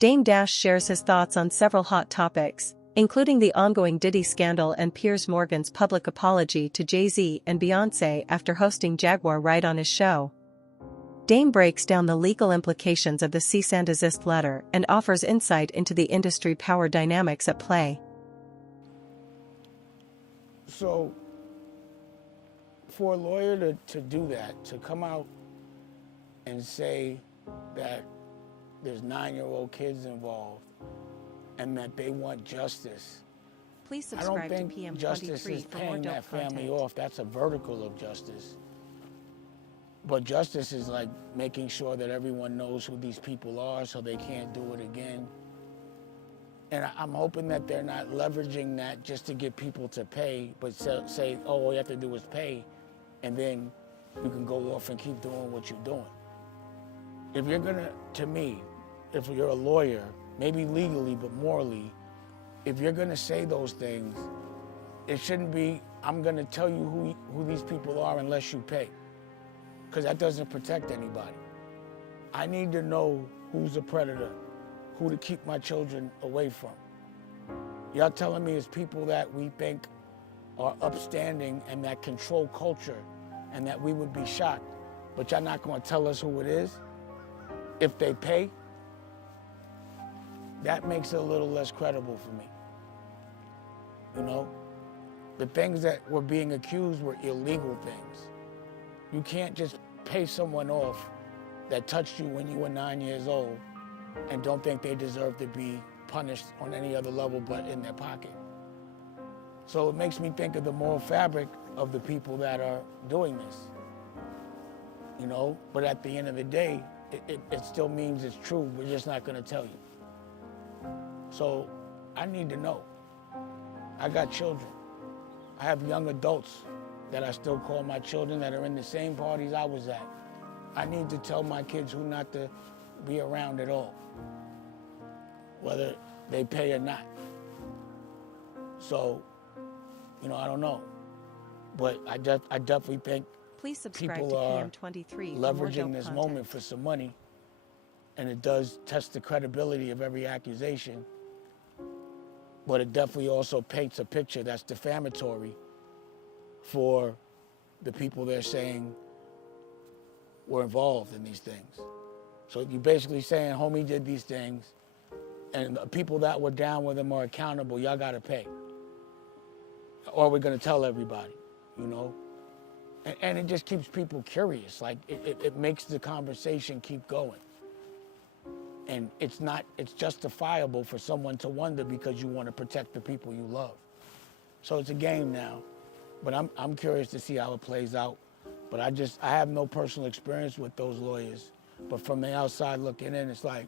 Dame Dash shares his thoughts on several hot topics, including the ongoing Diddy scandal and Piers Morgan's public apology to Jay-Z and Beyoncé after hosting Jaguar right on his show. Dame breaks down the legal implications of the cease and desist letter and offers insight into the industry power dynamics at play. So, for a lawyer to do that, to come out and say that there's 9-year-old kids involved and that they want justice, Please I subscribe don't think to PM23 justice is for more paying dope that family content. off. That's a vertical of justice. But justice is like making sure that everyone knows who these people are so they can't do it again. And I'm hoping that they're not leveraging that just to get people to pay, but say, oh, all you have to do is pay, and then you can go off and keep doing what you're doing. If you're gonna, to me, if you're a lawyer, maybe legally, but morally, if you're gonna say those things, it shouldn't be, I'm gonna tell you who these people are unless you pay, because that doesn't protect anybody. I need to know who's a predator, who to keep my children away from. Y'all telling me it's people that we think are upstanding and that control culture and that we would be shocked, but y'all not gonna tell us who it is? If they pay, that makes it a little less credible for me. You know, the things that were being accused were illegal things. You can't just pay someone off that touched you when you were 9 years old and don't think they deserve to be punished on any other level but in their pocket. So it makes me think of the moral fabric of the people that are doing this. You know, but at the end of the day, it still means it's true. We're just not gonna tell you. So I need to know. I got children. I have young adults that I still call my children that are in the same parties I was at. I need to tell my kids who not to be around at all, whether they pay or not. So, you know, I don't know. But I definitely think Please subscribe people to are PM23 for more leveraging dope this content. moment for some money, and it does test the credibility of every accusation, but it definitely also paints a picture that's defamatory for the people they're saying were involved in these things. So you're basically saying, homie did these things, and the people that were down with him are accountable, y'all gotta pay. Or we're gonna tell everybody, you know? And it just keeps people curious. Like, it makes the conversation keep going. And it's justifiable for someone to wonder because you want to protect the people you love. So it's a game now, but I'm curious to see how it plays out. But I have no personal experience with those lawyers. But from the outside looking in, it's like,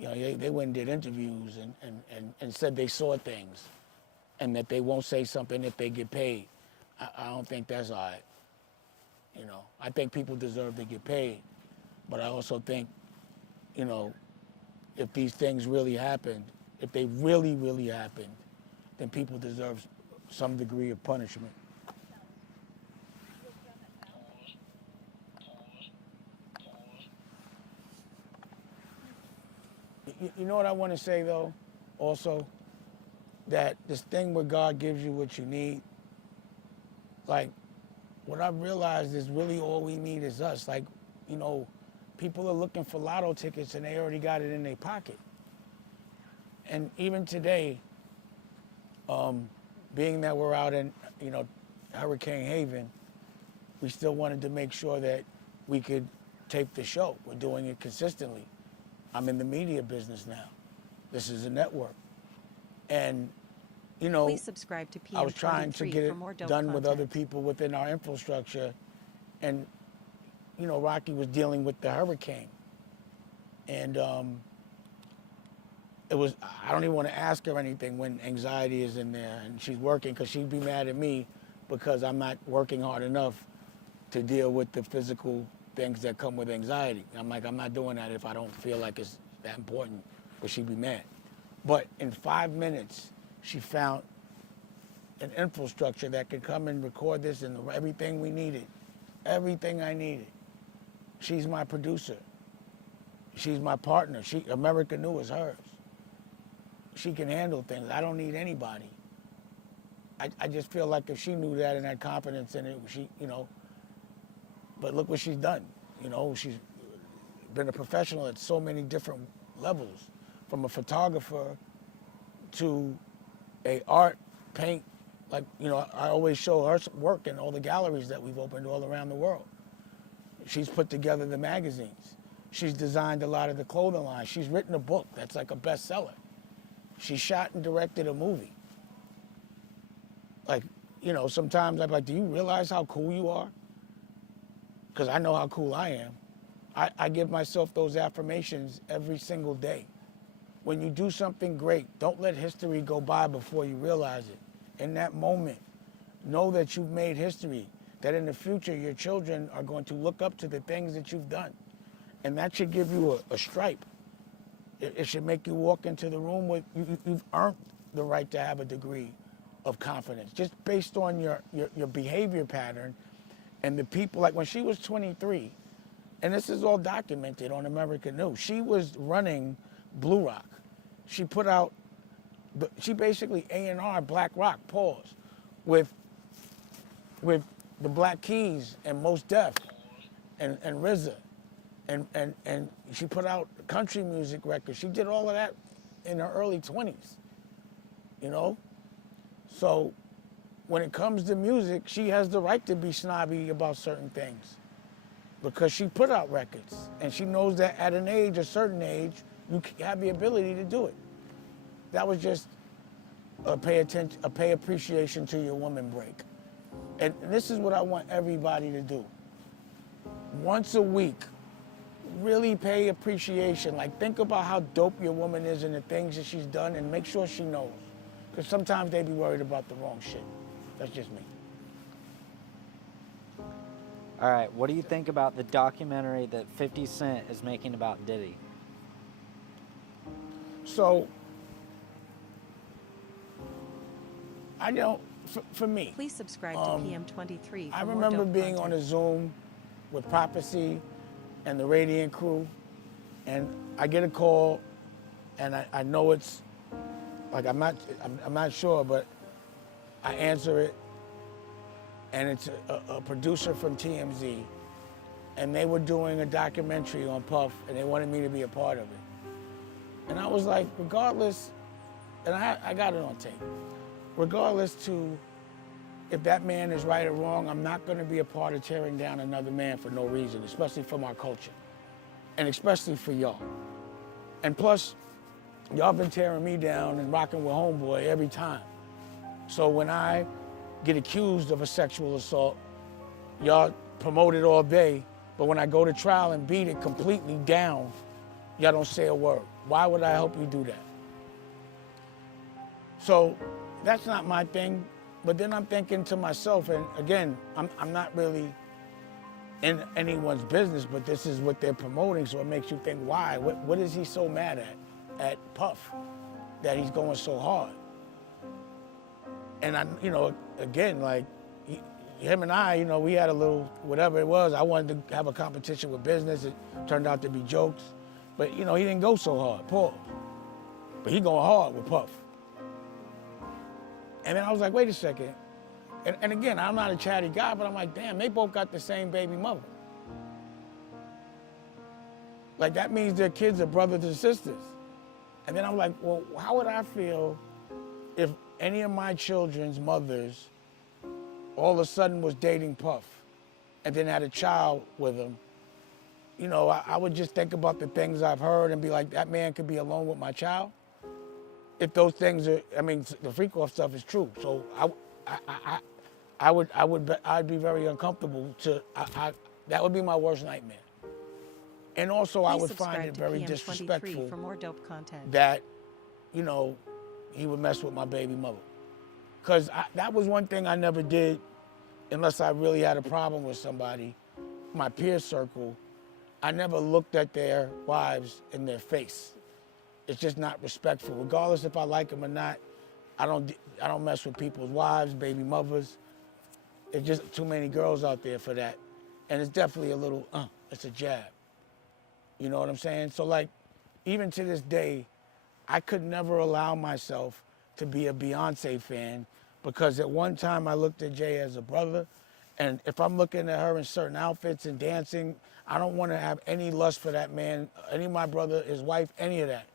you know, they went and did interviews and said they saw things and that they won't say something if they get paid. I don't think that's all right. You know, I think people deserve to get paid, but I also think, you know, if these things really happened, if they really, really happened, then people deserve some degree of punishment. You know what I want to say, though, also? That this thing where God gives you what you need, like, what I've realized is really all we need is us. Like, you know, people are looking for lotto tickets and they already got it in their pocket. And even today, being that we're out in, you know, Hurricane Haven, we still wanted to make sure that we could tape the show. We're doing it consistently. I'm in the media business now. This is a network. And, you know, Please subscribe to PM23 I was trying to get for more it dope done with content. other people within our infrastructure. And, you know, Rocky was dealing with the hurricane. And it was, I don't even want to ask her anything when anxiety is in there and she's working, because she'd be mad at me because I'm not working hard enough to deal with the physical things that come with anxiety. I'm like, I'm not doing that if I don't feel like it's that important, but she'd be mad. But in 5 minutes, she found an infrastructure that could come and record this and everything we needed, everything I needed. She's my producer. She's my partner. America knew is hers. She can handle things. I don't need anybody. I just feel like if she knew that and had confidence in it, but look what she's done. She's been a professional at so many different levels, from a photographer to a art, paint. I always show her work in all the galleries that we've opened all around the world. She's put together the magazines. She's designed a lot of the clothing line. She's written a book that's like a bestseller. She shot and directed a movie. Sometimes I'm like, do you realize how cool you are? Because I know how cool I am. I give myself those affirmations every single day. When you do something great, don't let history go by before you realize it. In that moment, know that you've made history, that in the future your children are going to look up to the things that you've done. And that should give you a stripe. It should make you walk into the room with, you've earned the right to have a degree of confidence, just based on your behavior pattern and the people. Like when she was 23, and this is all documented on American News, she was running Blue Rock. She put out, she basically A&R Black Rock, pause, with the Black Keys and Mos Def and RZA. And she put out country music records. She did all of that in her early 20s, So when it comes to music, she has the right to be snobby about certain things because she put out records. And she knows that at a certain age, you have the ability to do it. That was just a pay appreciation to your woman break. And this is what I want everybody to do. Once a week, really pay appreciation. Like, think about how dope your woman is and the things that she's done, and make sure she knows. Because sometimes they be worried about the wrong shit. That's just me. All right, what do you think about the documentary that 50 Cent is making about Diddy? So, I don't, for me. Please subscribe to PM23 for I more remember dope being content. on a Zoom with Prophecy and the Radiant crew, and I get a call, and I know it's, like, I'm not sure, but I answer it, and it's a producer from TMZ, and they were doing a documentary on Puff, and they wanted me to be a part of it. And I was like, regardless, and I got it on tape, regardless to if that man is right or wrong, I'm not gonna be a part of tearing down another man for no reason, especially for my culture, and especially for y'all. And plus, y'all been tearing me down and rocking with Homeboy every time. So when I get accused of a sexual assault, y'all promote it all day, but when I go to trial and beat it completely down, y'all don't say a word. Why would I help you do that? So that's not my thing. But then I'm thinking to myself, and again, I'm not really in anyone's business, but this is what they're promoting, so it makes you think, why? What is he so mad at Puff, that he's going so hard? And again, like, him and I, we had a little, whatever it was, I wanted to have a competition with business. It turned out to be jokes. But, he didn't go so hard, pause. But he going hard with Puff. And then I was like, wait a second. And again, I'm not a chatty guy, but I'm like, damn, they both got the same baby mother. Like, that means their kids are brothers and sisters. And then I'm like, well, how would I feel if any of my children's mothers all of a sudden was dating Puff and then had a child with him? I would just think about the things I've heard and be like, that man could be alone with my child. If those things are, the freak off stuff is true. So I'd be very uncomfortable that would be my worst nightmare. And also, I would find it very disrespectful for more dope content. that, he would mess with my baby mother. Because that was one thing I never did unless I really had a problem with somebody. My peer circle, I never looked at their wives in their face. It's just not respectful. Regardless if I like them or not, I don't mess with people's wives, baby mothers. There's just too many girls out there for that. And it's definitely a little, it's a jab. You know what I'm saying? So like, even to this day, I could never allow myself to be a Beyonce fan because at one time I looked at Jay as a brother, and if I'm looking at her in certain outfits and dancing, I don't want to have any lust for that man, any of my brother, his wife, any of that.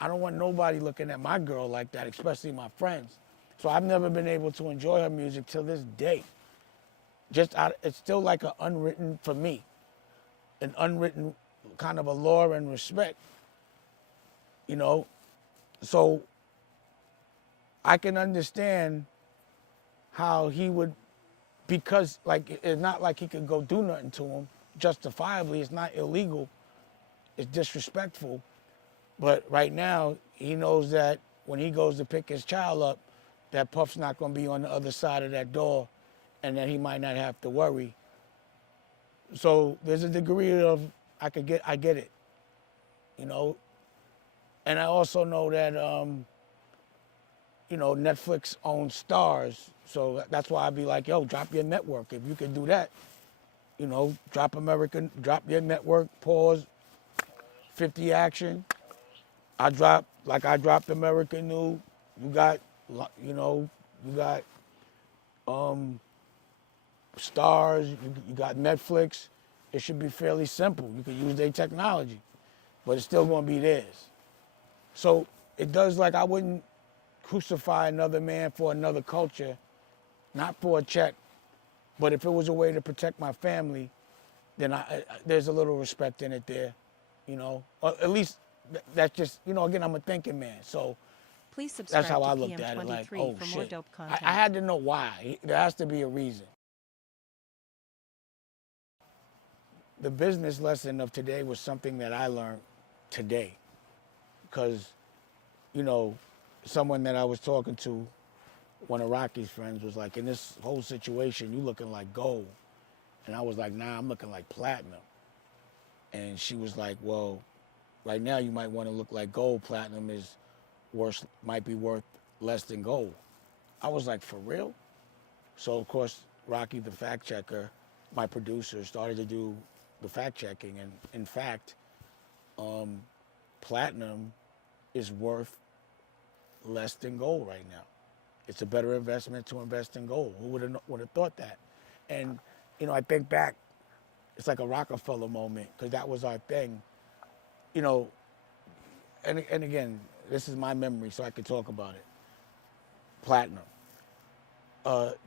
I don't want nobody looking at my girl like that, especially my friends. So I've never been able to enjoy her music till this day. It's still like an unwritten, for me, an unwritten kind of a law and respect, you know? So I can understand how he would, because like it's not like he could go do nothing to him justifiably. It's not illegal. It's disrespectful. But right now, he knows that when he goes to pick his child up, that Puff's not going to be on the other side of that door, and that he might not have to worry. So there's a degree of I get it, you know. And I also know that you know, Netflix owns Stars, so that's why I'd be like, yo, drop your network if you can do that. You know, drop your network, pause, 50 Action. I dropped American New. You got, you know, you got Stars, you got Netflix. It should be fairly simple. You can use their technology, but it's still gonna be theirs. So it does, like, I wouldn't crucify another man for another culture, not for a check, but if it was a way to protect my family, then there's a little respect in it there, you know? Or at least that's just, you know, again, I'm a thinking man, so Please subscribe that's how to I looked at it, like, PM23 oh for more shit. dope content. I had to know why. There has to be a reason. The business lesson of today was something that I learned today, because, you know, someone that I was talking to, one of Rocky's friends, was like, in this whole situation, you looking like gold. And I was like, nah, I'm looking like platinum. And she was like, well, right now you might want to look like gold. Platinum might be worth less than gold. I was like, for real? So of course, Rocky, the fact checker, my producer, started to do the fact checking. And in fact, platinum is worth less than gold right now. It's a better investment to invest in gold. Who would have thought that? And, you know, I think back, it's like a Roc-A-Fella moment, because that was our thing. You know, and again, this is my memory, so I could talk about it. Platinum.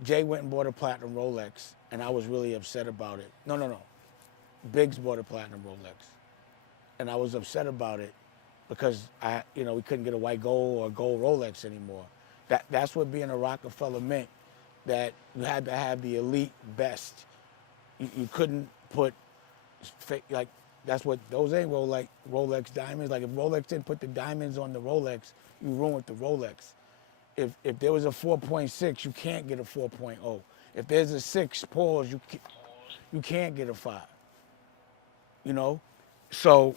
Jay went and bought a platinum Rolex, and I was really upset about it. No. Biggs bought a platinum Rolex, and I was upset about it because we couldn't get a white gold or a gold Rolex anymore. That's what being a Roc-A-Fella meant, that you had to have the elite best. You couldn't put fake, like, that's what, those ain't Rolex diamonds. Like, if Rolex didn't put the diamonds on the Rolex, you ruined the Rolex. If there was a 4.6, you can't get a 4.0. If there's a 6, pause, you can't get a 5. You know? So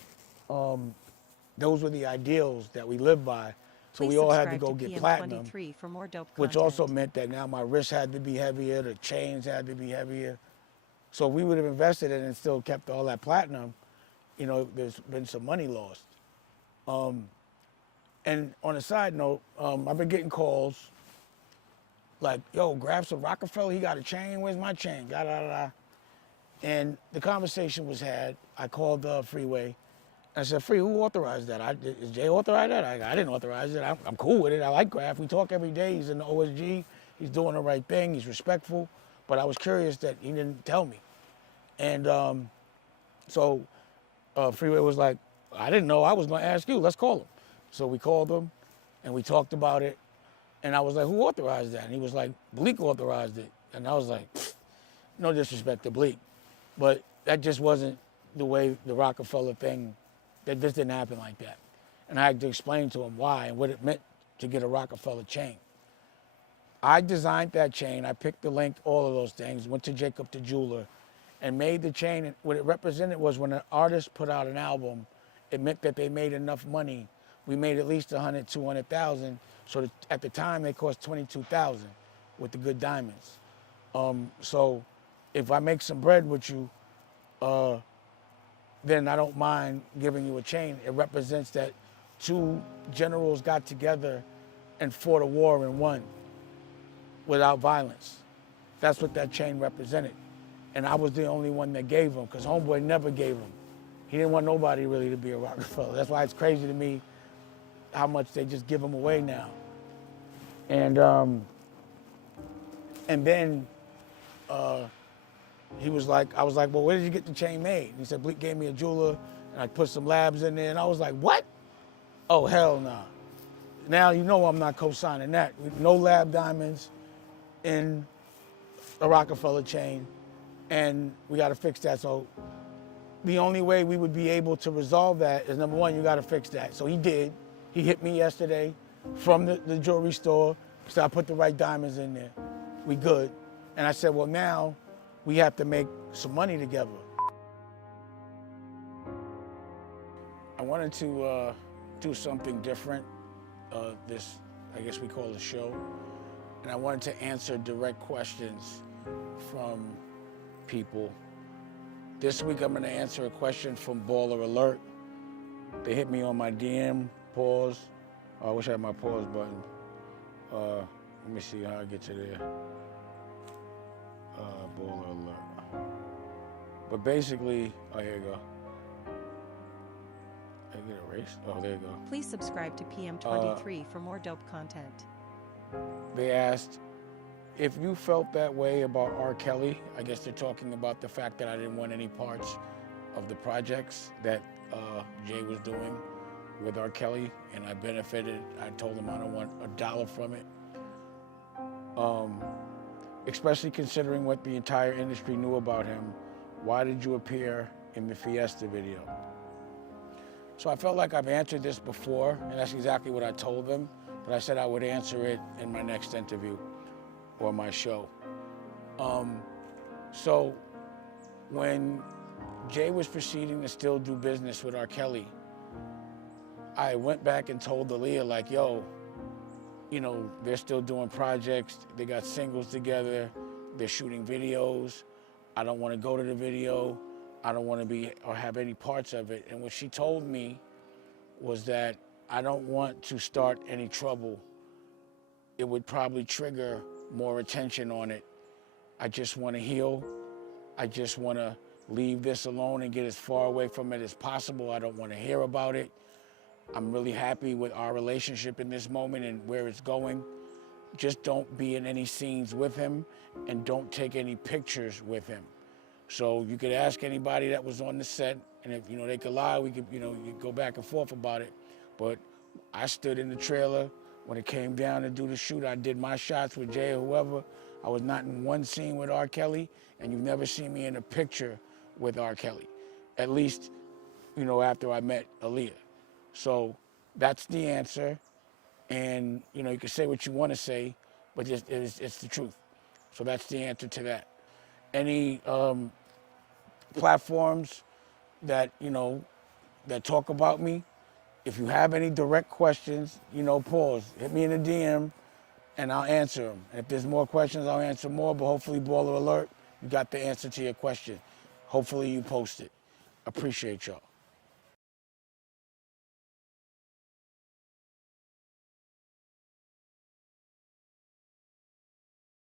those were the ideals that we lived by. So Please we all had to subscribe go get platinum, PM23 for more dope which content. also meant that now my wrist had to be heavier, the chains had to be heavier. So we would have invested in it and still kept all that platinum, you know, there's been some money lost. And on a side note, I've been getting calls like, yo, grab some Roc-A-Fella, he got a chain, where's my chain? Da, da, da, da. And the conversation was had. I called the Freeway. I said, Free, who authorized that? Is Jay authorized that? I didn't authorize it. I'm cool with it. I like Graf. We talk every day. He's in the OSG. He's doing the right thing. He's respectful. But I was curious that he didn't tell me. And so Freeway was like, I didn't know. I was going to ask you. Let's call him. So we called him, and we talked about it. And I was like, who authorized that? And he was like, Bleak authorized it. And I was like, no disrespect to Bleak, but that just wasn't the way the Roc-A-Fella thing, that this didn't happen like that. And I had to explain to him why and what it meant to get a Roc-A-Fella chain. I designed that chain. I picked the link, all of those things, went to Jacob the jeweler, and made the chain. And what it represented was when an artist put out an album, it meant that they made enough money. We made at least 100, 200,000. So at the time, they cost 22,000 with the good diamonds. So if I make some bread with you, then I don't mind giving you a chain. It represents that two generals got together and fought a war and won without violence. That's what that chain represented. And I was the only one that gave him, because homeboy never gave him. He didn't want nobody really to be a Roc-A-Fella. That's why it's crazy to me how much they just give him away now. And then he was like, I was like, well, where did you get the chain made? And he said, Bleak gave me a jeweler, and I put some labs in there. And I was like, what? Oh, hell no. Nah. Now you know I'm not co-signing that. No lab diamonds in a Roc-A-Fella chain, and we got to fix that. So the only way we would be able to resolve that is, number one, you got to fix that. So he did. He hit me yesterday from the jewelry store, so I put the right diamonds in there. We good. And I said, well, now we have to make some money together. I wanted to do something different, this, I guess we call it a show. And I wanted to answer direct questions from people. This week I'm gonna answer a question from Baller Alert. They hit me on my DM, pause. Oh, I wish I had my pause button. Let me see how I get to there. Baller Alert. But basically, oh, here you go. I get erased? Oh, there you go. Please subscribe to PM23 for more dope content. They asked if you felt that way about R. Kelly. I guess they're talking about the fact that I didn't want any parts of the projects that Jay was doing with R. Kelly, and I benefited. I told him I don't want $1 from it. Especially considering what the entire industry knew about him. Why did you appear in the Fiesta video? So I felt like I've answered this before, and that's exactly what I told them, but I said I would answer it in my next interview or my show. So when Jay was proceeding to still do business with R. Kelly, I went back and told Aaliyah, like, yo, you know, they're still doing projects, they got singles together, they're shooting videos, I don't want to go to the video, I don't want to be or have any parts of it. And what she told me was that I don't want to start any trouble. It would probably trigger more attention on it. I just want to heal. I just want to leave this alone and get as far away from it as possible. I don't want to hear about it. I'm really happy with our relationship in this moment and where it's going. Just don't be in any scenes with him and don't take any pictures with him. So you could ask anybody that was on the set, and if, you know, they could lie, we could, you know, you go back and forth about it. But I stood in the trailer when it came down to do the shoot. I did my shots with Jay or whoever. I was not in one scene with R. Kelly, and you've never seen me in a picture with R. Kelly. At least, you know, after I met Aaliyah. So that's the answer. And, you know, you can say what you want to say, but it's the truth. So that's the answer to that. Any platforms that, you know, that talk about me, if you have any direct questions, you know, pause. Hit me in a DM, and I'll answer them. And if there's more questions, I'll answer more, but hopefully, Baller Alert, you got the answer to your question. Hopefully you post it. Appreciate y'all.